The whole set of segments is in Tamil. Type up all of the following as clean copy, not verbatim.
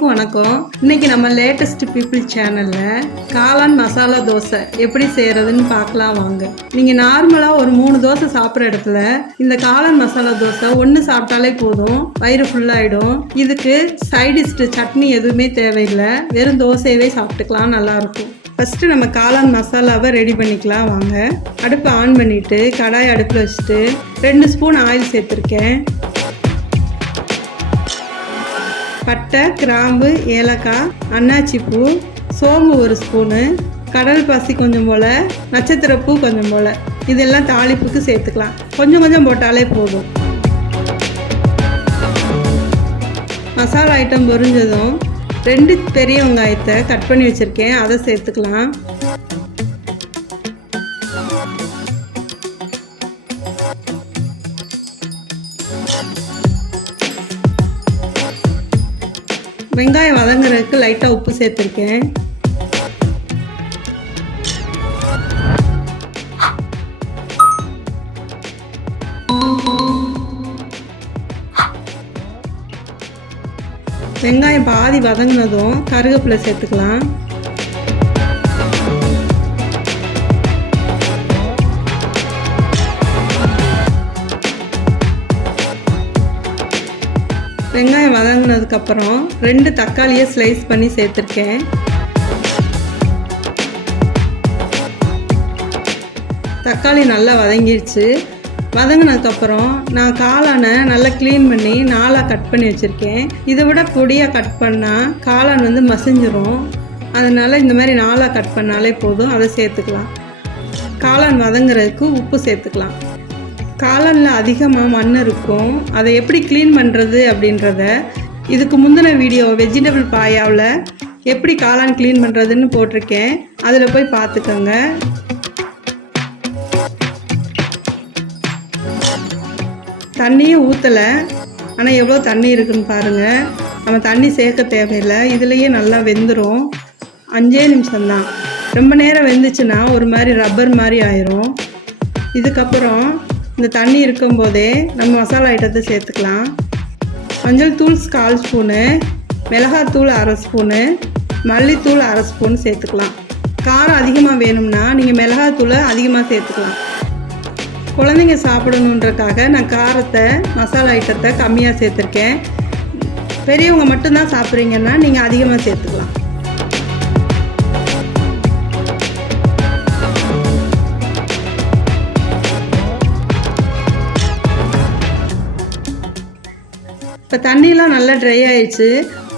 எல்லாருக்கும் வணக்கம். இன்னைக்கு நம்ம லேட்டஸ்ட் பீப்புள் சேனல்ல காளான் மசாலா தோசை எப்படி செய்யறதுன்னு பார்க்கலாம் வாங்க. நீங்க நார்மலா ஒரு 3 தோசை சாப்பிட்ற இடத்துல இந்த காளான் மசாலா தோசை ஒன்று சாப்பிட்டாலே போதும், வயிறு ஃபுல்லாயிடும். இதுக்கு சைடிஷ் சட்னி எதுவுமே தேவையில்லை, வெறும் தோசையவே சாப்பிட்டுக்கலாம், நல்லா இருக்கும். ஃபஸ்ட்டு நம்ம காளான் மசாலாவை ரெடி பண்ணிக்கலாம் வாங்க. அடுப்பை ஆன் பண்ணிவிட்டு கடாய் அடுப்பில் வச்சுட்டு 2 ஸ்பூன் ஆயில் சேர்த்துருக்கேன். பட்டை, கிராம்பு, ஏலக்காய், அன்னாச்சி பூ, சோம்பு 1 ஸ்பூனு, கடல் பாசி கொஞ்சம் போல், நட்சத்திரப்பூ கொஞ்சம் போல், இதெல்லாம் தாளிப்புக்கு சேர்த்துக்கலாம். கொஞ்சம் கொஞ்சம் போட்டாலே போதும். மசாலா ஐட்டம் பொரிஞ்சதும் 2 பெரிய வெங்காயத்தை கட் பண்ணி வச்சுருக்கேன், அதை சேர்த்துக்கலாம். வெங்காயம் வதங்குறதுக்கு லைட்டாக உப்பு சேர்த்துருக்கேன். வெங்காயம் பாதி வதங்கினதும் கருவேப்பிலை சேர்த்துக்கலாம். வெங்காயம் வதங்கினதுக்கப்புறம் 2 தக்காளியை ஸ்லைஸ் பண்ணி சேர்த்துருக்கேன். தக்காளி நல்லா வதங்கிடுச்சு. வதங்கினதுக்கப்புறம் நான் காளானை நல்லா க்ளீன் பண்ணி 4ஆக கட் பண்ணி வச்சுருக்கேன். இதை விட பொடியாக கட் பண்ணால் காளான் மசிஞ்சிரும். அதனால் இந்த மாதிரி 4ஆக கட் பண்ணாலே போதும், அதை சேர்த்துக்கலாம். காளான் வதங்குறதுக்கு உப்பு சேர்த்துக்கலாம். காளானில் அதிகமாக மண் இருக்கும், அதை எப்படி க்ளீன் பண்ணுறது அப்படின்றத இதுக்கு முந்தின வீடியோ வெஜிடபிள் பாயாவில் எப்படி காளான் க்ளீன் பண்ணுறதுன்னு போட்டிருக்கேன், அதில் போய் பார்த்துக்கோங்க. தண்ணியும் ஊற்றலை, ஆனால் எவ்வளோ தண்ணி இருக்குன்னு பாருங்கள். நம்ம தண்ணி சேர்க்க தேவையில்லை, இதுலேயே நல்லா வெந்துடும். 5 நிமிஷம்தான். ரொம்ப நேரம் வெந்துச்சுன்னா ஒரு மாதிரி ரப்பர் மாதிரி ஆயிரும். இதுக்கப்புறம் இந்த தண்ணி இருக்கும்போதே நம்ம மசாலா ஐட்டத்தை சேர்த்துக்கலாம். மஞ்சள் தூள் 1/4 ஸ்பூனு, மிளகாத்தூள் 1/2 ஸ்பூனு, மல்லித்தூள் 1/2 ஸ்பூன் சேர்த்துக்கலாம். காரம் அதிகமாக வேணும்னா நீங்கள் மிளகாத்தூளை அதிகமாக சேர்த்துக்கலாம். குழந்தைங்க சாப்பிடணுன்றக்காக நான் காரத்தை மசாலா ஐட்டத்தை கம்மியாக சேர்த்துருக்கேன். பெரியவங்க மட்டும்தான் சாப்பிட்றீங்கன்னா நீங்கள் அதிகமாக சேர்த்துக்கலாம். இப்போ தண்ணியெலாம் நல்லா ட்ரை ஆயிடுச்சு.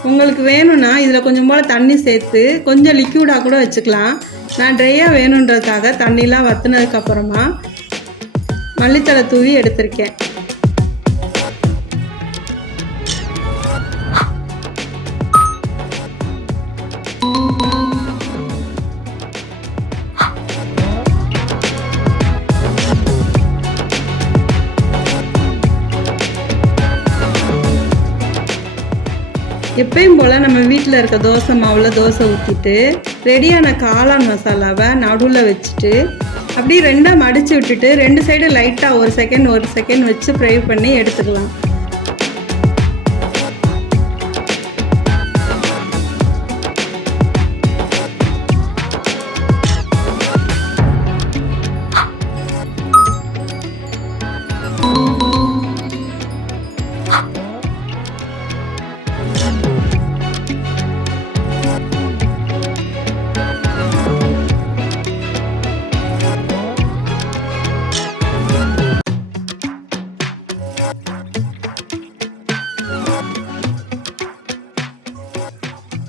உங்களுக்கு வேணும்னா இதில் கொஞ்சம் போல் தண்ணி சேர்த்து கொஞ்சம் லிக்யூடாக கூட வச்சுக்கலாம். நான் ட்ரையாக வேணுன்றதுக்காக தண்ணியெலாம் வற்றினதுக்கப்புறமா மல்லித்தழை தூவி எடுத்திருக்கேன். எப்பயும் போல் நம்ம வீட்டில் இருக்க தோசை மாவில் தோசை ஊற்றிட்டு ரெடியான காளான் மசாலாவை நடுவில் வச்சுட்டு அப்படியே 2ஆக மடித்து விட்டுட்டு 2 சைடு லைட்டாக 1 செகண்ட் வச்சு ஃப்ரை பண்ணி எடுத்துக்கலாம்.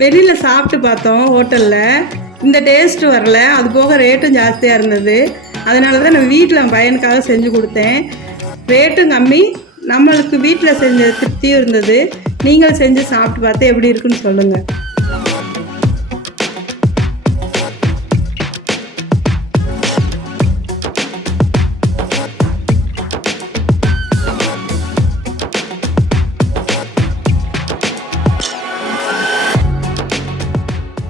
வெளியில் சாப்பிட்டு பார்த்தோம் ஹோட்டலில், இந்த டேஸ்ட்டு வரல, அது போக ரேட்டும் ஜாஸ்தியாக இருந்தது. அதனால தான் நான் வீட்டில் பையனுக்காக செஞ்சு கொடுத்தேன். ரேட்டும் கம்மி, நம்மளுக்கு வீட்டில் செஞ்ச திருப்தியும் இருந்தது. நீங்கள் செஞ்சு சாப்பிட்டு பார்த்து எப்படி இருக்குன்னு சொல்லுங்கள்.